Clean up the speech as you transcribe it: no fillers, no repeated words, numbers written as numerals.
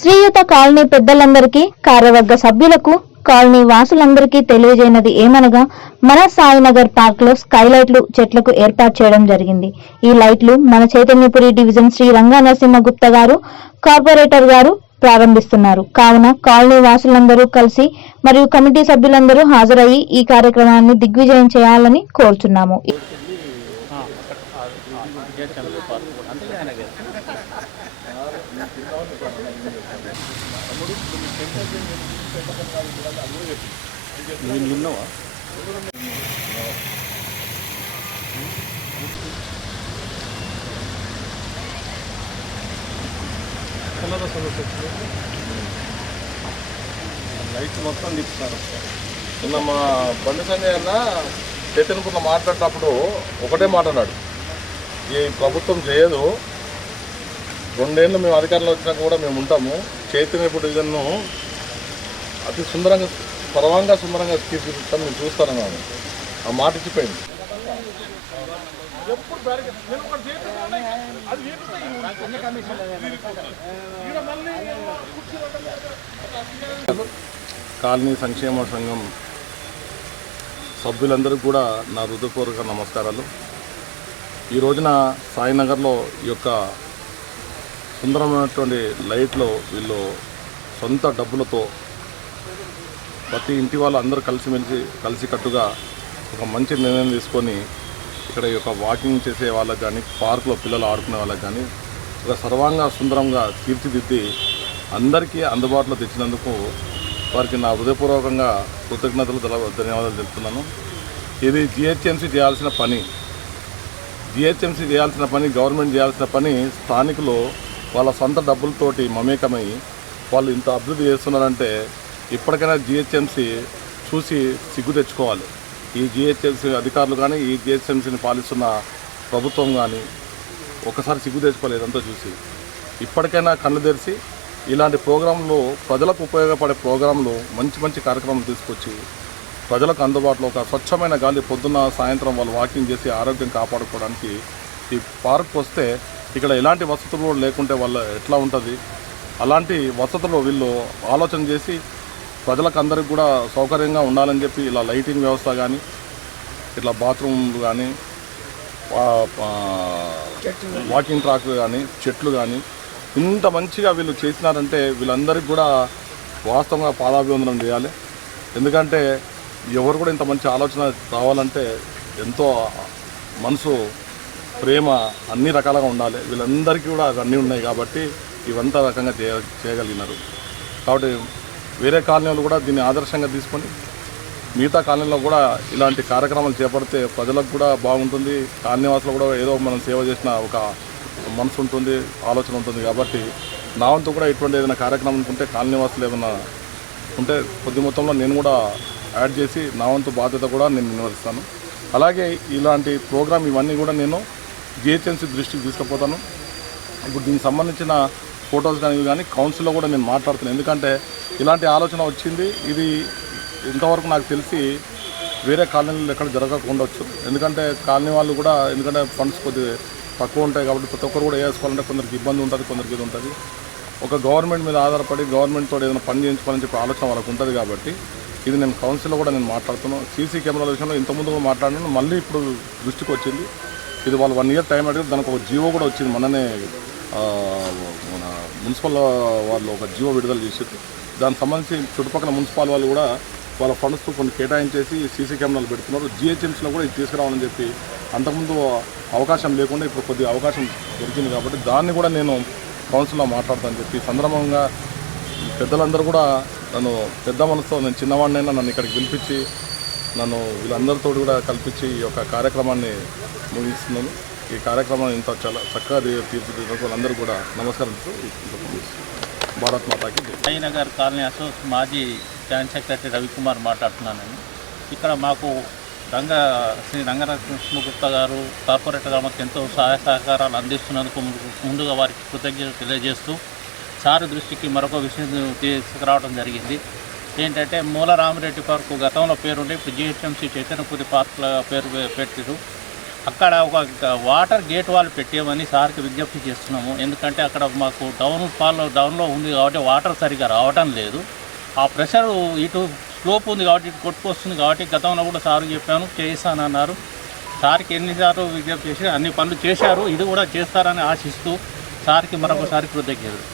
Sriyuta colony పెద్దలందరికీ, కార్యవర్గ సభ్యులకు, కాలనీ వాసులందరికీ తెలియజేయనది ఏమనగా మన సాయినగర్ పార్క్ లో స్కైలైట్లు చెట్లకు ఏర్పాటు చేయడం జరిగింది. ఈ లైట్లు మన చైతన్యపురి డివిజన్ శ్రీ రంగా నరసింహ గుప్తా గారు, కార్పొరేటర్ గారు ప్రారంభిస్తున్నారు. కావున కాలనీ వాసులందరూ కలిసి మరియు కమిటీ సభ్యులందరూ హాజరయ్యి ఈ కార్యక్రమాన్ని దిగ్విజయం చేయాలని కోరుచున్నాము. లైట్ మొత్తం తిప్పుతున్నారు. నిన్న మా బండి సంజయ్ అన్న చైతన్యపురంలో మాట్లాడేటప్పుడు ఒకటే మాట అన్నాడు, ఈ ప్రభుత్వం చేయదు, 2 ఏళ్ళు మేము అధికారంలో వచ్చినా కూడా మేము ఉంటాము, చైతన్యపురం డివిజన్ను అతి సుందరంగా సుందరంగా తీర్చిదిద్దాం, మేము చూస్తానన్నాను. ఆ మాట ఇచ్చిపోయింది. కాలనీ సంక్షేమ సంఘం సభ్యులందరికీ కూడా నా హృదయపూర్వక నమస్కారాలు. ఈ రోజున సాయినగర్లో ఈ యొక్క సుందరమైనటువంటి లైట్లో వీళ్ళు సొంత డబ్బులతో ప్రతి ఇంటి వాళ్ళు అందరూ కలిసికట్టుగా ఒక మంచి నిర్ణయం తీసుకొని ఇక్కడ ఈ యొక్క వాకింగ్ చేసే వాళ్ళకి కానీ, పార్కులో పిల్లలు ఆడుకునే వాళ్ళకి కానీ ఒక సర్వాంగ సుందరంగా తీర్చిదిద్ది అందరికీ అందుబాటులో తెచ్చినందుకు వారికి నా హృదయపూర్వకంగా కృతజ్ఞతలు ధన్యవాదాలు తెలుపుతున్నాను. ఇది జిహెచ్ఎంసీ చేయాల్సిన పని, గవర్నమెంట్ చేయాల్సిన పని. స్థానికులు వాళ్ళ సొంత డబ్బులతోటి మమేకమై వాళ్ళు ఇంత అభివృద్ధి చేస్తున్నారంటే ఇప్పటికైనా జిహెచ్ఎంసీ చూసి సిగ్గు తెచ్చుకోవాలి. ఈ జిహెచ్ఎంసీ అధికారులు కానీ, ఈ జిహెచ్ఎంసీని పాలిస్తున్న ప్రభుత్వం కానీ ఒకసారి సిగ్గు తెచ్చుకోవాలి. ఇదంతా చూసి ఇప్పటికైనా కళ్ళు తెరిచి ఇలాంటి ప్రోగ్రాంలు, ప్రజలకు ఉపయోగపడే ప్రోగ్రాంలు, మంచి కార్యక్రమాలు తీసుకొచ్చి ప్రజలకు అందుబాటులో ఒక స్వచ్ఛమైన గాలి పొద్దున్న సాయంత్రం వాళ్ళు వాకింగ్ చేసి ఆరోగ్యం కాపాడుకోవడానికి ఈ పార్క్ వస్తే ఇక్కడ ఎలాంటి వసతులు లేకుంటే వాళ్ళ ఎట్లా ఉంటుంది, అలాంటి వసతులు వీళ్ళు ఆలోచన చేసి ప్రజలకు అందరికి కూడా సౌకర్యంగా ఉండాలని చెప్పి ఇలా లైటింగ్ వ్యవస్థ కానీ, ఇట్లా బాత్రూమ్లు కానీ, వాకింగ్ ట్రాక్ కానీ, చెట్లు కానీ ఇంత మంచిగా వీళ్ళు చేసినారంటే వీళ్ళందరికీ కూడా వాస్తవంగా పాదాభివందనం చేయాలి. ఎందుకంటే ఎవరు కూడా ఇంత మంచి ఆలోచన రావాలంటే ఎంతో మనసు, ప్రేమ అన్ని రకాలుగా ఉండాలి. వీళ్ళందరికీ కూడా అన్నీ ఉన్నాయి కాబట్టి ఇవంతా రకంగా చేయగలిగినారు. కాబట్టి వేరే కాలనీలు కూడా దీన్ని ఆదర్శంగా తీసుకొని మిగతా కాలనీలో కూడా ఇలాంటి కార్యక్రమాలు చేపడితే ప్రజలకు కూడా బాగుంటుంది, కాలనీవాసులు కూడా ఏదో మనం సేవ చేసిన ఒక మనసు ఉంటుంది, ఆలోచన ఉంటుంది. కాబట్టి నా వంతు కూడా ఇటువంటి ఏదైనా కార్యక్రమం అనుకుంటే కాలనీవాసులు ఏమైనా ఉంటే కొద్ది మొత్తంలో నేను కూడా యాడ్ చేసి నా వంతు బాధ్యత కూడా నేను నిర్వహిస్తాను. అలాగే ఇలాంటి ప్రోగ్రామ్ ఇవన్నీ కూడా నేను జిహెచ్ఎంసీ దృష్టికి తీసుకుపోతాను. ఇప్పుడు దీనికి సంబంధించిన ఫొటోస్ కానీ కౌన్సిల్లో కూడా నేను మాట్లాడుతున్నాను. ఎందుకంటే ఇలాంటి ఆలోచన వచ్చింది, ఇది ఇంతవరకు నాకు తెలిసి వేరే కాలనీలు ఎక్కడ జరగకుండొచ్చు. ఎందుకంటే కాలనీ వాళ్ళు కూడా, ఎందుకంటే ఫండ్స్ కొద్దిగా తక్కువ ఉంటాయి కాబట్టి ప్రతి ఒక్కరు కూడా వేసుకోవాలంటే కొందరికి ఇబ్బంది ఉంటుంది, కొందరికి ఇది ఉంటుంది. ఒక గవర్నమెంట్ మీద ఆధారపడి గవర్నమెంట్తో ఏదైనా పని చేయించుకోవాలని చెప్పి ఆలోచన వాళ్ళకు ఉంటుంది. కాబట్టి ఇది నేను కౌన్సిల్లో కూడా నేను మాట్లాడుతున్నాను. సీసీ కెమెరాల విషయంలో ఇంతకుముందు కూడా మాట్లాడినాను, మళ్ళీ ఇప్పుడు దృష్టికి వచ్చింది. ఇది వాళ్ళు 1 year టైం అడిగి దానికి ఒక జీవో కూడా వచ్చింది. మననే మన మున్సిపల్ వాళ్ళు ఒక జీవో విడుదల చేసారు. దానికి సంబంధించి చుట్టుపక్కల మున్సిపల్ వాళ్ళు కూడా వాళ్ళ ఫండ్స్ కొన్ని కేటాయించేసి సీసీ కెమెరాలు పెడుతున్నారు. జిహెచ్ఎంసీలో కూడా ఇది తీసుకురావాలని చెప్పి అంతకుముందు అవకాశం లేకుండా ఇప్పుడు కొద్దిగా అవకాశం దొరికింది. కాబట్టి దాన్ని కూడా నేను కౌన్సిల్లో మాట్లాడతానని చెప్పి సందర్భంగా పెద్దలందరూ కూడా నన్ను పెద్ద మనసుతో, నేను చిన్నవాడినైనా నన్ను ఇక్కడికి పిలిపించి నన్ను వీళ్ళందరితో కూడా కల్పించి ఈ యొక్క కార్యక్రమాన్ని ముగిస్తున్నాను. ఈ కార్యక్రమాన్ని ఇంత చాలా చక్కగా తీర్చిదిద్దినందుకు వాళ్ళందరూ కూడా నమస్కరిస్తూ భారత్ మాతాకి. సాయినగర్ కాలనీ మాజీ జాయింట్ సెక్రటరీ రవికుమార్ మాట్లాడుతున్నానండి. ఇక్కడ మాకు శ్రీ రంగనరసింహ గుప్తా గారు కార్పొరేటర్ గారు మాకు ఎంతో సహాయ సహకారాలు అందిస్తున్నందుకు ముందుగా వారికి కృతజ్ఞతలు తెలియజేస్తూ సార్ దృష్టికి మరొక విషయం తీసుకురావడం జరిగింది. ఏంటంటే మూల రామిరెడ్డి పార్కు గతంలో పేరుండి ఇప్పుడు జిహెచ్ఎంసీ చైతన్యపురి పార్కుల పేరు పెట్టారు. అక్కడ ఒక వాటర్ గేట్ వాళ్ళు పెట్టేమని సార్కి విజ్ఞప్తి చేస్తున్నాము. ఎందుకంటే అక్కడ మాకు డౌన్లో ఉంది కాబట్టి వాటర్ సరిగ్గా రావటం లేదు. ఆ ప్రెషర్ ఇటు స్లోప్ ఉంది కాబట్టి ఇటు కొట్టుకొస్తుంది కాబట్టి గతంలో కూడా సార్ చెప్పాను చేయిస్తానన్నారు. సార్కి ఎన్నిసార్లు విజ్ఞప్తి చేసి అన్ని పనులు చేశారు. ఇది కూడా చేస్తారని ఆశిస్తూ సార్కి మరొకసారి కృతజ్ఞతలు.